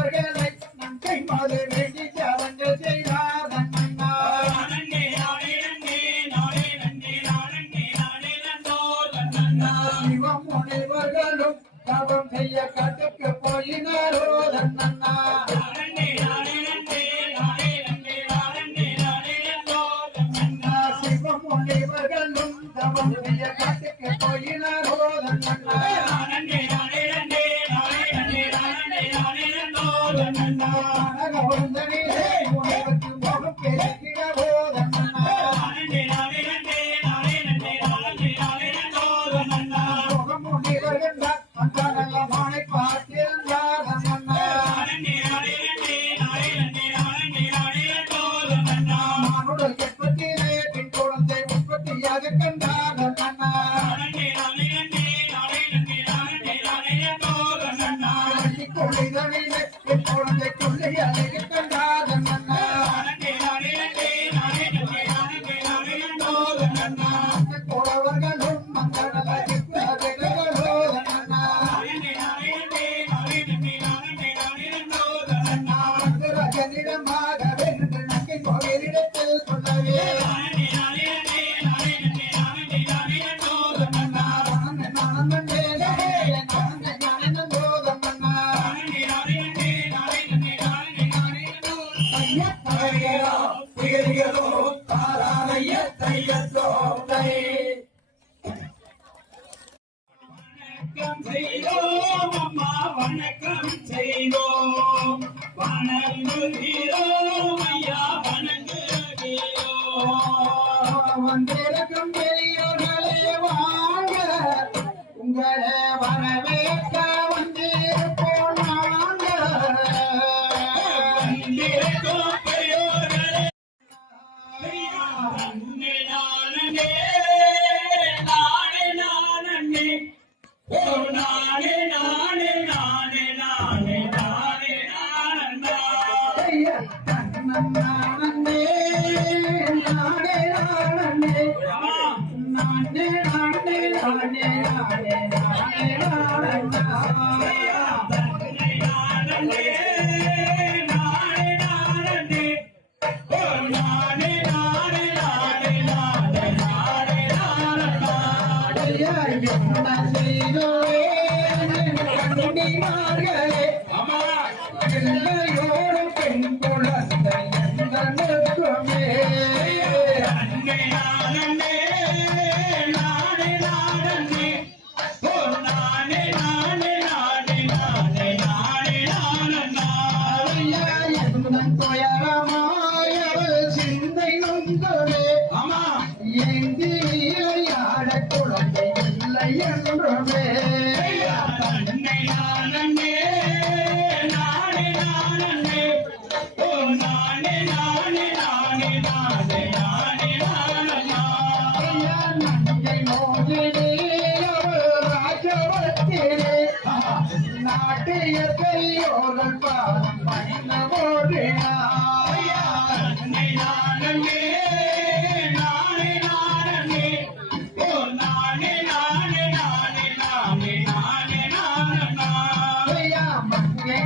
முனிவர்களை நங்கை மாது வேண்டி சவங்க செய்தார் நன்னா சிவம் முனிவர்களும் தவம் செய்ய காட்டுக்கு போயினாரோ நன்னா சிவம் முனிவர்களும் தவம் செய்ய காட்டுக்கு போயினாரோ நன்னா உனக்கு முகம் பேசிடவோ முகம் முனிவர்கள் அந்த நல்ல மானை பார்த்திருந்தார் மானுடல் கற்பத்திலே பின் குழந்தை உற்பத்தியாக கண்டார் கொள்ளைகளிலே பின் குழந்தை கொள்ளை அழகு கண்டார் கோடவர்களும் ரஜனிடமாக வென்று நங்கை கோவிலிடத்தில் சொல்லவே வணக்கம் செய்தோம் அம்மா வணக்கம் செய்தோம் வணங்குகிறோம் ஐயா வணங்குகிறோம் வந்திருக்கும் பெரியோர்களே வாங்க உங்களை வரவேற்க வந்திருப்போம் நாங்க வந்திருக்கும் பெரியோர்களே அண்ணே நானே நானே நானே ஓ நானே நானே நானே நானே நானே நானே நானே நானே நானே நானே நானே நானே எல்லையோடும் பெண் குழந்தை எந்தனுக்குமே துயரமாயவள் சிந்தை நொந்தவே ஏந்தி விளையாட குழந்தை இல்லை என்றுமே நாட்டிய பெரியோர்கள் பாதம் பயண மங்கை